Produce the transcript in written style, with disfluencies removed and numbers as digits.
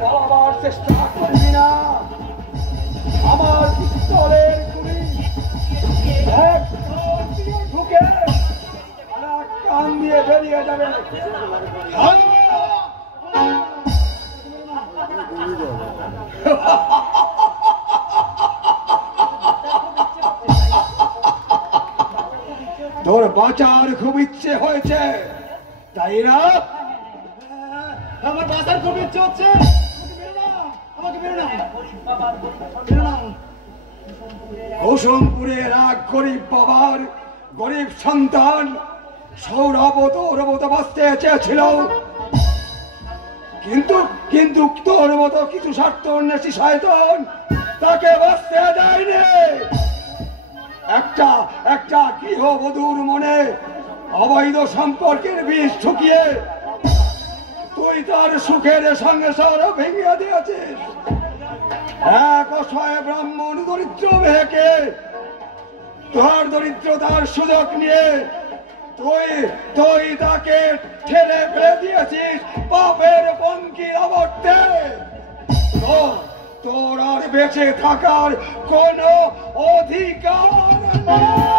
পালাবার চেষ্টা করবি না। আমার পিস্তলের গুলি এক কান দিয়ে ঢুকে আর এক কান দিয়ে বেরিয়ে যাবে। তোর বাঁচার খুব ইচ্ছে হয়েছে তাই না? আমার বাঁচার খুব ইচ্ছে হচ্ছে। কুসুমপুরের এক গরিব বাবার গরিব সন্তান সৌরভ তোর মতো বাঁচতে চেয়েছিল, কিন্তু কিন্তু তোর মতো কিছু স্বার্থ অন্বেষী শয়তান তাকে বাঁচতে দেয়নি। একটা একটা গৃহবধূর মনে অবৈধ সম্পর্কের বিষ ঢুকিয়ে তুই তার সুখের সংসার ভেঙে দিয়েছিস। এক অসহায় ব্রাহ্মণ দরিদ্র মেয়েকে তোর দরিদ্রতার সুযোগ নিয়ে তুই তুই তাকে ঠেলে ফেলে দিয়েছিস পাপের পঙ্কির আবর্তে। তোর আর বেঁচে থাকার কোনো অধিকার নেই।